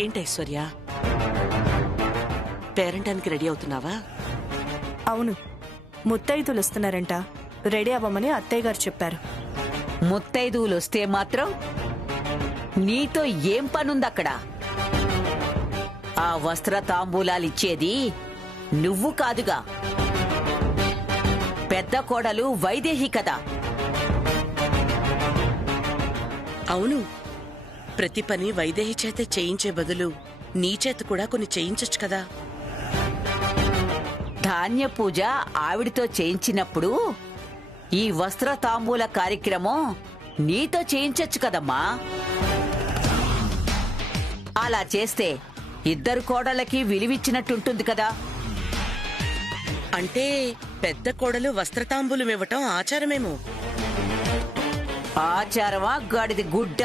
ఏంటి ఐశ్వర్య, పేరెంటానికి రెడీ అవుతున్నావా? అవును, ముత్తైదులు వస్తున్నారంట. రెడీ అవ్వమని అత్తయ్య గారు చెప్పారు. ముత్తైదువులు వస్తే మాత్రం నీతో ఏం పనుందక్కడ? ఆ వస్త్ర తాంబూలాలిచ్చేది నువ్వు కాదుగా, పెద్ద కోడలు వైదేహి కదా. అవును, ప్రతి పని వైదేహి చేత చేయించే బదులు నీ చేత కూడా కొన్ని చేయించొచ్చు కదా. ధాన్య పూజ ఆవిడితో చేయించినప్పుడు ఈ వస్త్ర తాంబూల కార్యక్రమం నీతో చేయించొచ్చు కదమ్మా. అలా చేస్తే ఇద్దరు కోడళ్ళకి విలువిచ్చినట్టుంటుంది కదా. అంటే పెద్ద కోడలు వస్త్రతాంబూలం ఇవ్వటం ఆచారమేమో. ఆచారమా గాడిది గుడ్డ?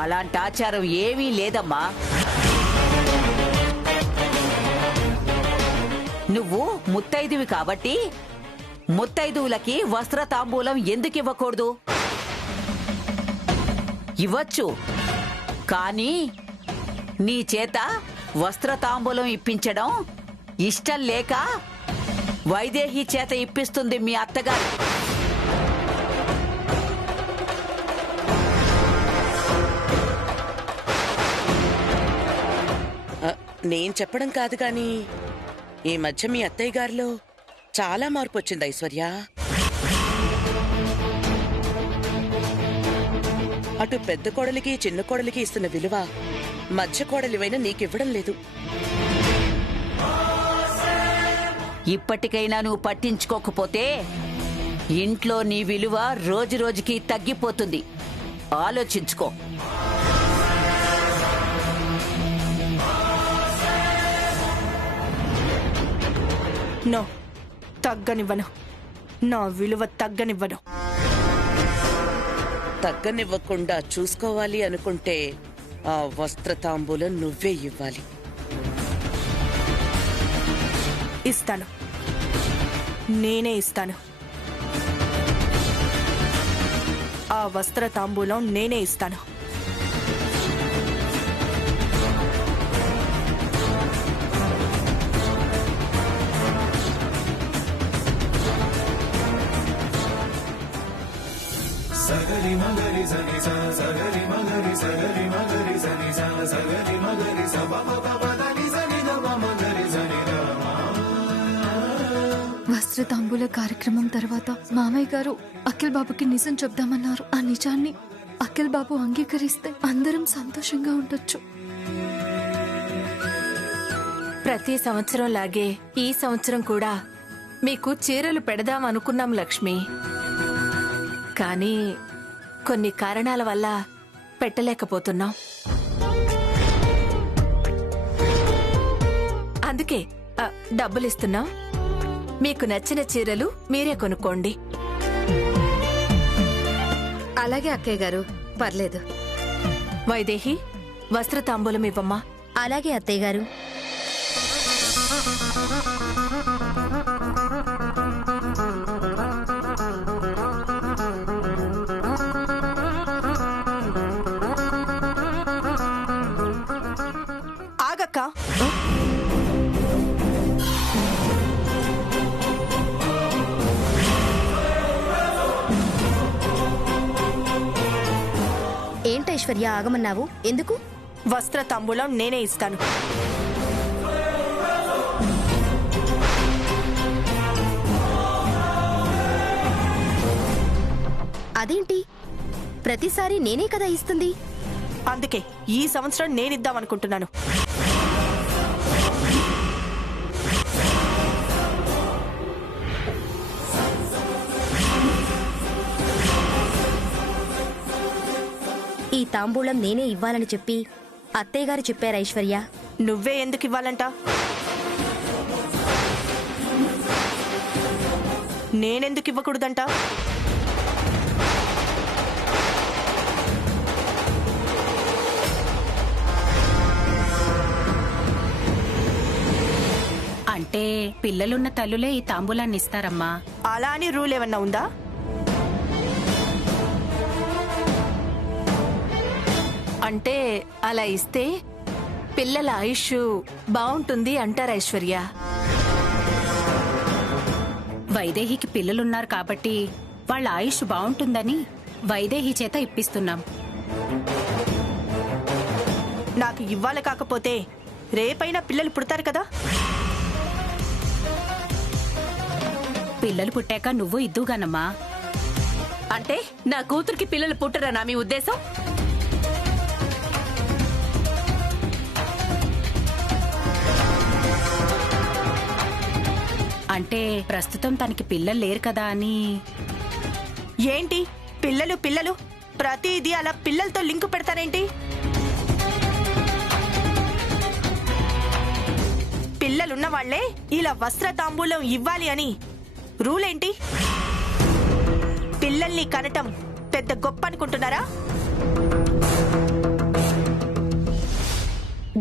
అలాంటి ఆచారం ఏమీ లేదమ్మా. నువ్వు ముత్తైదువి కాబట్టి ముత్తైదువులకి వస్త్ర తాంబూలం ఎందుకు ఇవ్వకూడదు? ఇవ్వచ్చు, కానీ నీ చేత వస్త్ర తాంబూలం ఇప్పించడం ఇష్టం లేక వైదేహి చేత ఇప్పిస్తుంది మీ అత్తగారు. నేను చెప్పడం కాదు గాని ఈ మధ్య మీ అత్తయ్య గారిలో చాలా మార్పు వచ్చింది ఐశ్వర్య. అటు పెద్ద కోడలికి చిన్న కోడలికి ఇస్తున్న విలువ మధ్య కోడలివైనా నీకివ్వడం లేదు. ఇప్పటికైనా నువ్వు పట్టించుకోకపోతే ఇంట్లో నీ విలువ రోజు రోజుకి తగ్గిపోతుంది. ఆలోచించుకో. నో, తగ్గనివ్వను. నా విలువ తగ్గనివ్వను. తగ్గనివ్వకుండా చూసుకోవాలి అనుకుంటే ఆ వస్త్ర తాంబూలం నువ్వే ఇవ్వాలి. ఇస్తాను, నేనే ఇస్తాను. ఆ వస్త్ర తాంబూలం నేనే ఇస్తాను. సగరి మగరి సని సా సగరి మగరి సగరి మగరి సని సా సగరి మగరి స ప ప ప దని సని ద ప మగరి సని ర. వస్త్ర తాంబూల కార్యక్రమం తర్వాత మామయ్య గారు అఖిల్ బాబుకి నిజం చెప్దామన్నారు. ఆ నిజాన్ని అఖిల్ బాబు అంగీకరిస్తే అందరం సంతోషంగా ఉండొచ్చు. ప్రతి సంవత్సరం లాగే ఈ సంవత్సరం కూడా మీకు చీరలు పెడదాం అనుకున్నాం లక్ష్మి. కానీ కొన్ని కారణాల వల్ల పెట్టలేకపోతున్నాం. అందుకే డబ్బులిస్తున్నాం. మీకు నచ్చిన చీరలు మీరే కొనుక్కోండి. అలాగే అక్కయ్య గారు, పర్లేదు. వైదేహి, వస్త్ర తాంబూలం ఇవ్వమ్మా. అలాగే అత్తయ్య గారు. ఆగక్క. ఏంటైశ్వర్య ఆగమన్నావు? ఎందుకు? వస్త్ర తాంబూలం నేనే ఇస్తాను. అదేంటి, ప్రతిసారి నేనే కదా ఇస్తుంది? అందుకే ఈ సంవత్సరం నేనిద్దామనుకుంటున్నాను. ఈ తాంబూలం నేనే ఇవ్వాలని చెప్పి అత్తయ్య గారు చెప్పారు ఐశ్వర్య. నువ్వే ఎందుకు ఇవ్వాలంట? నేనెందుకు ఇవ్వకూడదంట? అంటే పిల్లలున్న తల్లులే ఈ తాంబూలాన్ని ఇస్తారమ్మా. అలా అని రూల్ ఏమన్నా ఉందా? అంటే అలా ఇస్తే పిల్లల ఆయుష్ బాగుంటుంది అంటారు ఐశ్వర్య. వైదేహికి పిల్లలున్నారు కాబట్టి వాళ్ళ ఆయుష్ బాగుంటుందని వైదేహి చేత ఇప్పిస్తున్నాం. నాకు ఇవ్వాలి కాకపోతే రేపైనా పిల్లలు పుడతారు కదా. పిల్లలు పుట్టాక నువ్వు ఇద్దుగానమ్మా. అంటే నా కూతురికి పిల్లలు పుట్టరనా మీ ఉద్దేశం? అంటే ప్రస్తుతం తనకి పిల్లలు లేరు కదా అని. ఏంటి పిల్లలు పిల్లలు ప్రతిదీ అలా పిల్లలతో లింకు పెడతారేంటి? పిల్లలున్న వాళ్లే ఇలా వస్త్ర తాంబూలం ఇవ్వాలి అని రూల్ ఏంటి? పిల్లల్ని కనటం పెద్ద గొప్ప అనుకుంటున్నారా?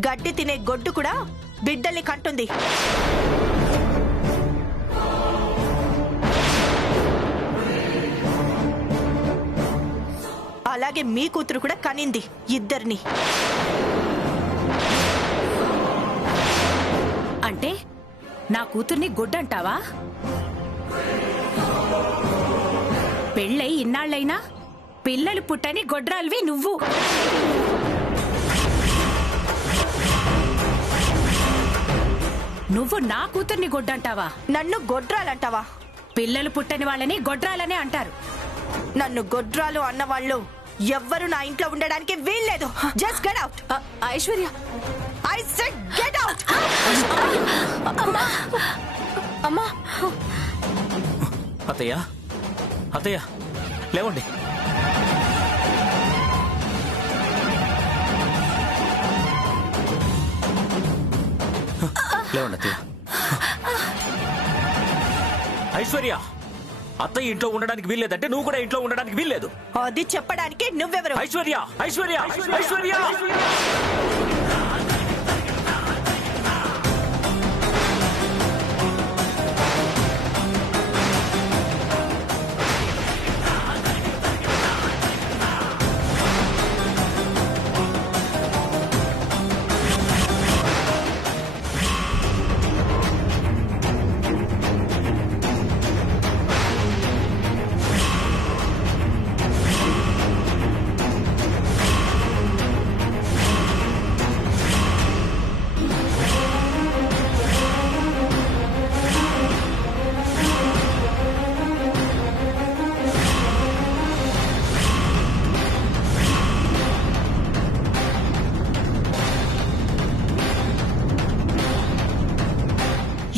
గడ్డి తినే గొడ్డు కూడా బిడ్డల్ని కంటుంది. అలాగే మీ కూతురు కూడా కనింది ఇద్దరిని. అంటే నా కూతుర్ని గుడ్డంటావా? పెళ్ళై ఇన్నాళ్ళైనా పిల్లలు పుట్టని గొడ్రాల్వి నువ్వు. నువ్వు నా కూతుర్ని గొడ్డంటావా? నన్ను గొడ్రాలంటావా? పిల్లలు పుట్టని వాళ్ళని గొడ్రాలనే అంటారు. నన్ను గొడ్రాలు అన్నవాళ్ళు ఎవ్వరు నా ఇంట్లో ఉండడానికి వీల్లేదు. Just get out. Aishwarya, I said get out. అమ్మా, అత్తయ్య అత్తయ్య లేవండి. లేవండి అత్తయ్య. ఐశ్వర్య, అత్తయ్య ఇంట్లో ఉండడానికి వీల్లేదంటే నువ్వు కూడా ఇంట్లో ఉండడానికి వీల్లేదు. అది చెప్పడానికి నువ్వెవరు? ఐశ్వర్య ఐశ్వర్య ఐశ్వర్య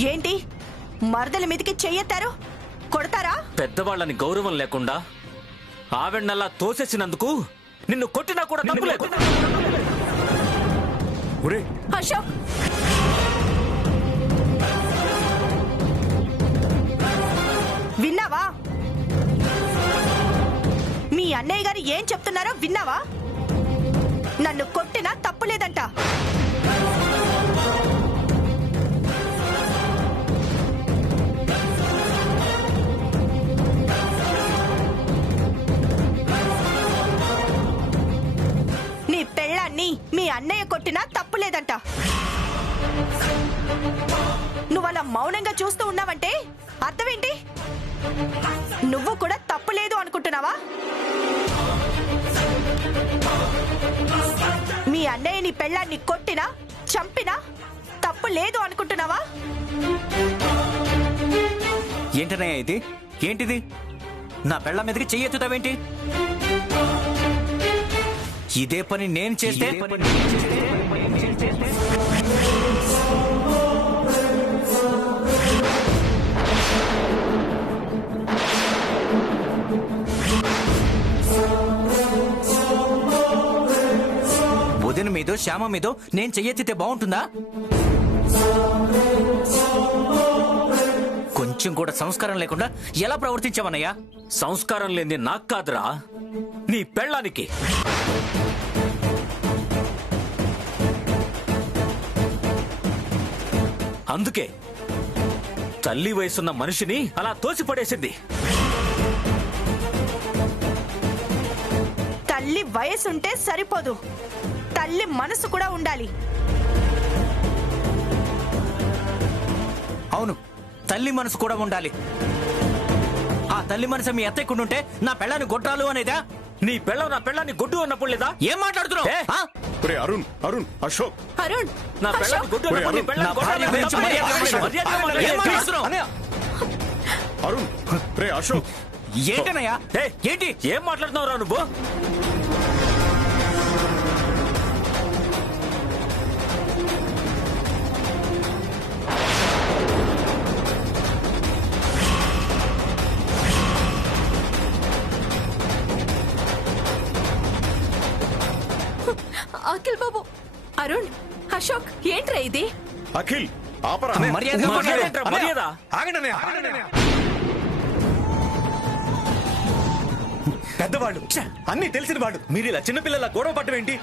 ఏంటి మరదల మీదకి చెయ్యెత్తారు? కొడతారా? పెద్దవాళ్ళని గౌరవం లేకుండా ఆవెన్నల్లా తోసేసినందుకు నిన్ను కొట్టినా కూడా తప్పులేదు. అశోక్, విన్నావా? మీ అన్నయ్య గారు ఏం చెప్తున్నారో విన్నావా? నన్ను కొట్టినా తప్పులేదంట. నీ పెళ్ళాన్ని మీ అన్నయ్య కొట్టినా తప్పులేదంట. నువ్వు అలా మౌనంగా చూస్తూ ఉన్నావంటే అర్థమేంటి? నువ్వు కూడా తప్పులేదు అనుకుంటున్నావా? మీ అన్నయ్య నీ పెళ్ళాన్ని కొట్టినా చంపినా తప్పు లేదు అనుకుంటున్నావా? ఏంటనయ్య ఇది? ఏంటిది? నా పెళ్ళ మీదకి చెయ్యెత్తుతావేంటి? ఇదే పని నేను చేస్తే వదిన మీదో శ్యామ మీదో నేను చెయ్యెత్తితే బాగుంటుందా? కొంచెం కూడా సంస్కారం లేకుండా ఎలా ప్రవర్తించావన్నయ్యా? సంస్కారం లేని నాకు కాదురా, నీ పెళ్ళానికి. అందుకే తల్లి వయసున్న మనిషిని అలా తోసిపడేసింది. తల్లి వయసుంటే సరిపోదు, తల్లి మనసు కూడా ఉండాలి. అవును, తల్లి మనసు కూడా ఉండాలి. ఆ తల్లి మనసు మీ ఎత్తకుండుంటే నా పెళ్ళాన్ని గొట్టాలు అనేదా? నీ పెళ్ళం నా పెళ్ళాన్ని గొడ్డు అన్నప్పుడు లేదా? ఏం మాట్లాడుతున్నావు? ఆ? అరుణ్ అరుణ్ అశోక్ అరుణ్, నా పెళ్ళాన్ని గొడ్డు అన్నప్పుడు నీ నా పెళ్ళాన్ని భార్య గొడ్డు గురించి అన్నప్పుడు మర్యాద మర్యాద మాట్లాడు. ఏం మాట్లాడుతున్నావు? అరుణ్ రే అశోక్ ఏంటనయ్యా? ఏంటి? ఏం మాట్లాడుతున్నావురా నువ్వు? అఖిల్ బాబు, అరుణ్, అశోక్, ఏంట్రా ఇది? అఖిల్ ఆపరా. మర్యాద మర్యాద మర్యాద. పెద్దవాళ్ళు అన్ని తెలిసిన వాళ్ళు మీరు ఇలా చిన్నపిల్లల గొడవ పట్టం ఏంటి?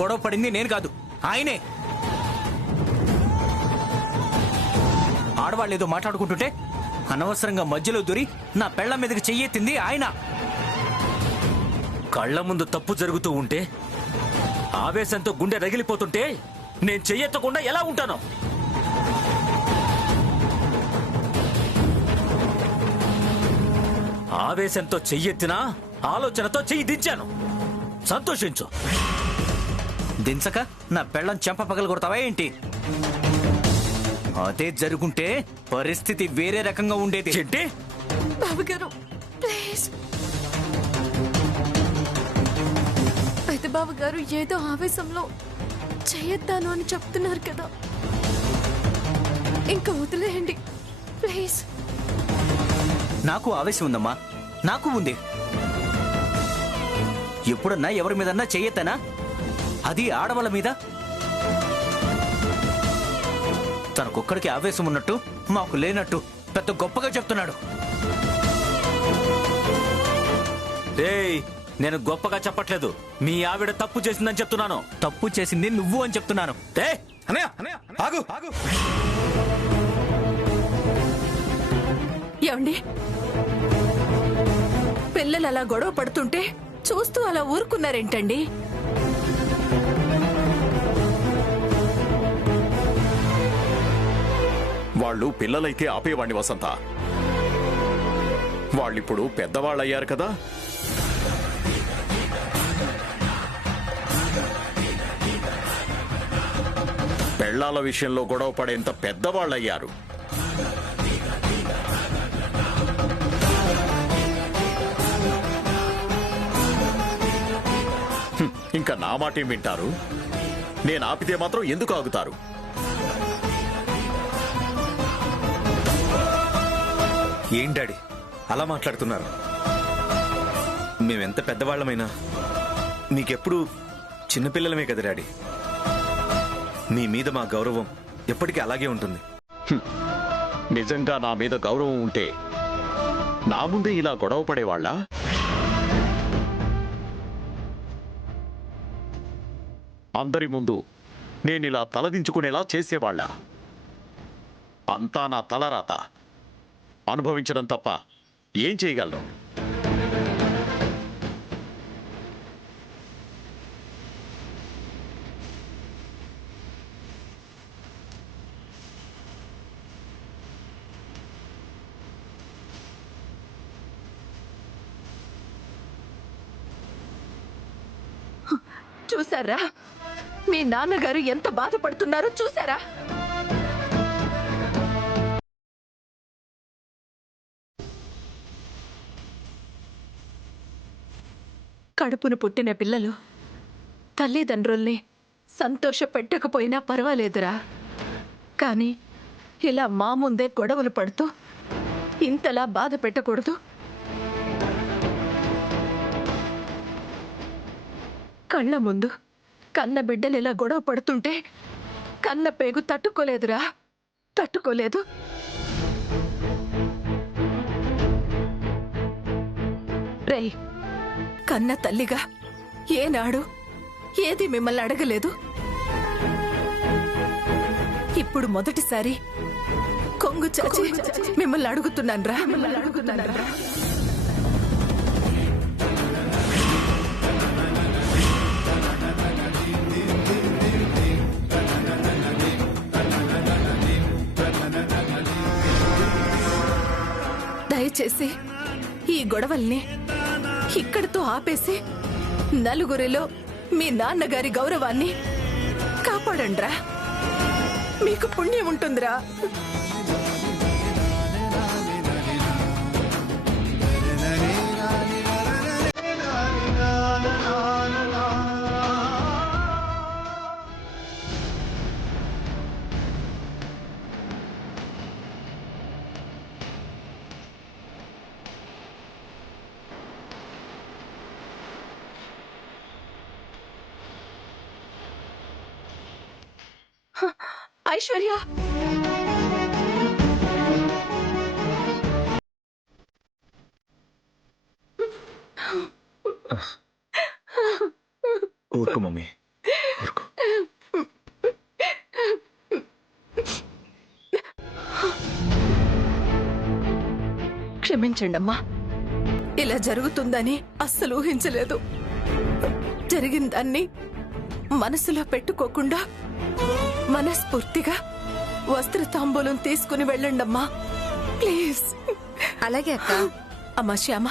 గొడవ పడింది నేను కాదు, ఆయనే. ఆడవాళ్ళు ఏదో మాట్లాడుకుంటుంటే అనవసరంగా మధ్యలో దూరి నా పెళ్ల మీదకి చెయ్యెత్తింది ఆయన. కళ్ళ ముందు తప్పు జరుగుతూ ఉంటే ఆవేశంతో గుండె రగిలిపోతుంటే నేను చెయ్యెత్తకుండా ఎలా ఉంటాను? ఆవేశంతో చెయ్యెత్తినా ఆలోచనతో చెయ్యి దించాను. సంతోషించు. దించక నా పెళ్ళం చెంప పగలు కొడతావా ఏంటి? అదే జరుగుంటే పరిస్థితి వేరే రకంగా ఉండేది. చెట్టి బావగారు ప్లీజ్. పెద్ద బావగారు ఏదో ఆవేశంలో చేయొద్దాను అని చెప్తున్నారు కదా, ఇంకా వదిలేయండి ప్లీజ్. నాకు ఆవేశం ఉందమ్మా, నాకు ఉంది. ఎప్పుడన్నా ఎవరి మీదన్నా చెయ్యొద్దనా? అది ఆడవాళ్ళ మీద. తనకొక్కడికి ఆవేశం ఉన్నట్టు మాకు లేనట్టు పెద్ద గొప్పగా చెప్తున్నాడు. ఏయ్, నేను గొప్పగా చెప్పట్లేదు. మీ ఆవిడ తప్పు చేసిందని చెప్తున్నాను. తప్పు చేసింది నువ్వు అని చెప్తున్నాను. ఆగు ఆగు. ఏమండి, పిల్లలు అలా గొడవ పడుతుంటే చూస్తూ అలా ఊరుకున్నారేంటండి? వాళ్ళు పిల్లలైతే ఆపేవాణ్ణి వసంత. వాళ్ళిప్పుడు పెద్దవాళ్ళయ్యారు కదా. పెళ్లాల విషయంలో గొడవ పడేంత పెద్దవాళ్ళయ్యారు. ఇంకా నా మాటేం వింటారు? నేను ఆపితే మాత్రం ఎందుకు ఆగుతారు? ఏం డాడీ అలా మాట్లాడుతున్నారు? మేమెంత పెద్దవాళ్ళమైనా మీకెప్పుడు చిన్నపిల్లలమే కదా డాడీ. మీ మీద మా గౌరవం ఎప్పటికీ అలాగే ఉంటుంది. నిజంగా నా మీద గౌరవం ఉంటే నా ముందే ఇలా గొడవ పడేవాళ్ళ? అందరి ముందు నేనిలా తలదించుకునేలా చేసేవాళ్ళ? అంతా నా తలరాత. అనుభవించడం తప్ప ఏం చేయగలను? చూసారా మీ నాన్నగారు ఎంత బాధపడుతున్నారో చూసారా? కడుపును పుట్టిన పిల్లలు తల్లిదండ్రుల్ని సంతోష పెట్టకపోయినా పర్వాలేదురా, కానీ ఇలా మా ముందే గొడవలు పడుతూ ఇంతలా బాధ పెట్టకూడదు. కళ్ళ ముందు కన్న బిడ్డలు ఇలా గొడవ పడుతుంటే కన్న పేగు తట్టుకోలేదురా, తట్టుకోలేదు. రేయ్, కన్న తల్లిగా ఏనాడు ఏది మిమ్మల్ని అడగలేదు. ఇప్పుడు మొదటిసారి కొంగు చాచి మిమ్మల్ని అడుగుతున్నాను రా. దయచేసి ఈ గొడవల్ని ఇక్కడితో ఆపేసి నలుగురిలో మీ నాన్నగారి గౌరవాన్ని కాపాడండ్రా. మీకు పుణ్యం ఉంటుందిరా. ఐశ్వర్య, ఊరుకో మమ్మీ, ఊరుకో. క్షమించండి అమ్మా. ఇలా జరుగుతుందని అస్సలు ఊహించలేదు. జరిగిన దాన్ని మనసులో పెట్టుకోకుండా మనస్ఫూర్తిగా వస్త్ర తాంబూలం తీసుకుని వెళ్ళండమ్మా, ప్లీజ్. అలాగే అక్క. అమ్మా శ్యామ,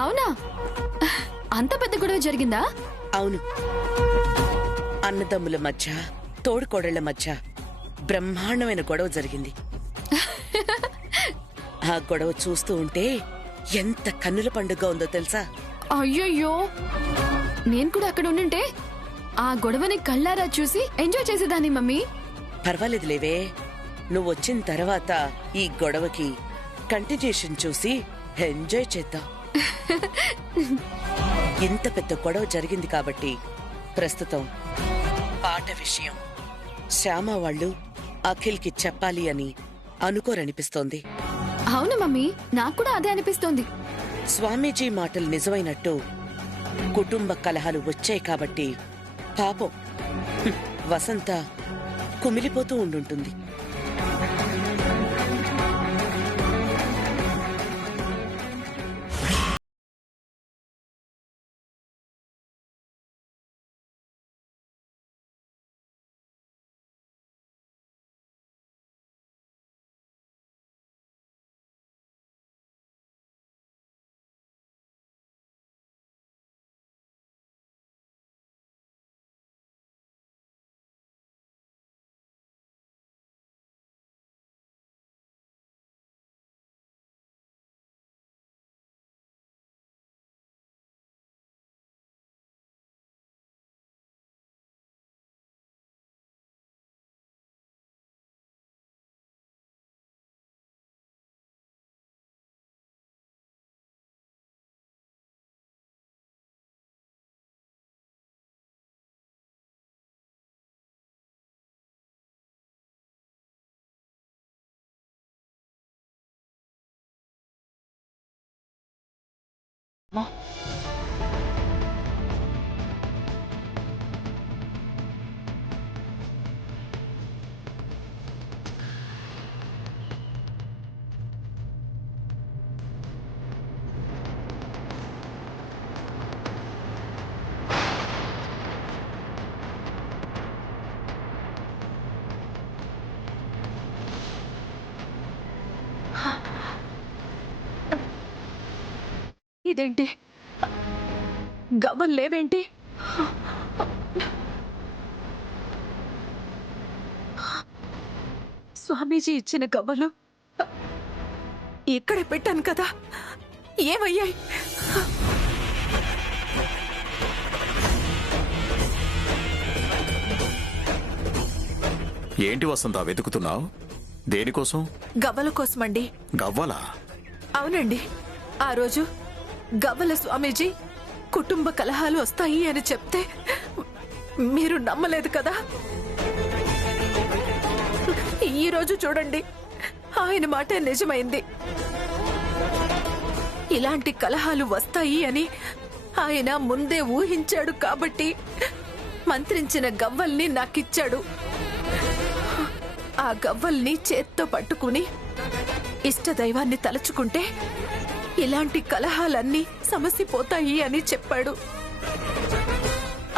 అవునా? అంత పెద్ద గొడవ జరిగిందా? అవును, అన్నదమ్ముల మధ్య, తోడుకోడళ్ల మధ్య బ్రహ్మాండమైన గొడవ జరిగింది. ఆ గొడవ చూస్తూ ఉంటే ఎంత కన్నుల పండుగ ఉందో తెలుసా? అయ్యయ్యో, నేను కూడా అక్కడ ఉండుంటే ఆ గొడవని కళ్ళారా చూసి ఎంజాయ్ చేసేదాన్ని మమ్మీ. పర్వాలేదు లేవే, నువ్వు వచ్చిన తర్వాత ఈ గొడవకి కంటిన్యూషన్ చూసి ఎంజాయ్ చేద్దాం. ఇంత పెద్ద గొడవ జరిగింది కాబట్టి ప్రస్తుతం పాట విషయం శ్యామ వాళ్ళు అఖిల్కి చెప్పాలి అని అనుకోరనిపిస్తోంది. అవును మమ్మీ, నాకు కూడా అదే అనిపిస్తోంది. స్వామీజీ మాటలు నిజమైనట్టు కుటుంబ కలహాలు వచ్చాయి కాబట్టి పాపం వసంత కుమిలిపోతూ ఉండుంటుంది. ఇదేంటి, గవ్వలు లేవేంటి? స్వామీజీ ఇచ్చిన గవ్వలు ఇక్కడే పెట్టాను కదా, ఏమయ్యాయి? ఏంటి వసంత వెతుకుతున్నావు? దేనికోసం? గవ్వల కోసమండి. గవ్వలా? అవునండి. ఆ రోజు గవ్వల స్వామీజీ కుటుంబ కలహాలు వస్తాయి అని చెప్తే మీరు నమ్మలేదు కదా. ఈ రోజు చూడండి, ఆయన మాట నిజమైంది. ఇలాంటి కలహాలు వస్తాయి అని ఆయన ముందే ఊహించాడు కాబట్టి మంత్రించిన గవ్వల్ని నాకిచ్చాడు. ఆ గవ్వల్ని చేత్తో పట్టుకుని ఇష్టదైవాన్ని తలుచుకుంటే ఇలాంటి కలహాలన్నీ సమసిపోతాయి అని చెప్పాడు.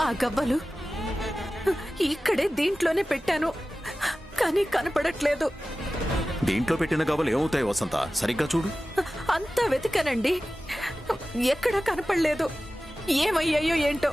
ఆ గవ్వలు ఇక్కడే దీంట్లోనే పెట్టాను, కానీ కనపడట్లేదు. దీంట్లో పెట్టిన గవ్వలు ఏమవుతాయి వసంత? సరిగ్గా చూడు. అంతా వెతికానండి, ఎక్కడా కనపడలేదు. ఏమయ్యాయో ఏంటో.